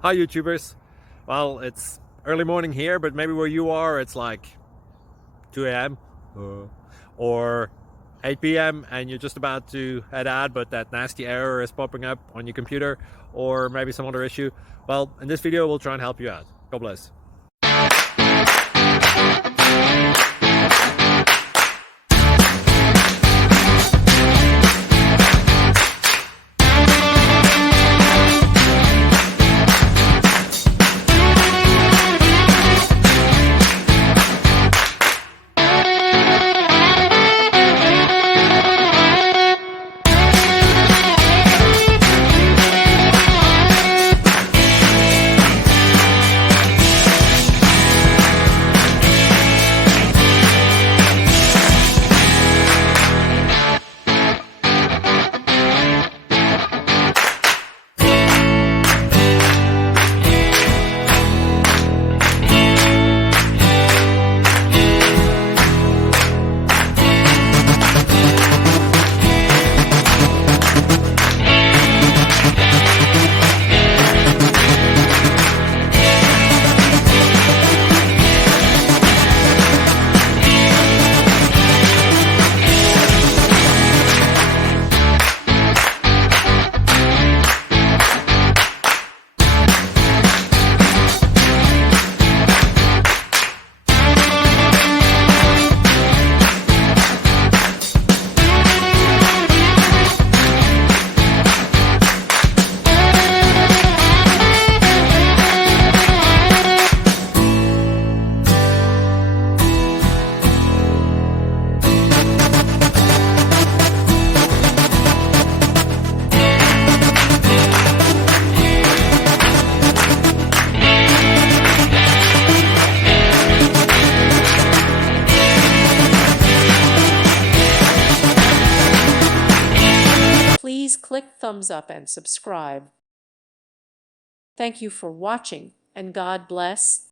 Hi YouTubers. Well, it's early morning here, but maybe where you are it's like 2 a.m. or 8 p.m. and you're just about to head out, but that nasty error is popping up on your computer, or maybe some other issue. Well, in this video we'll try and help you out. God bless. Please click thumbs up and subscribe. Thank you for watching, and God bless.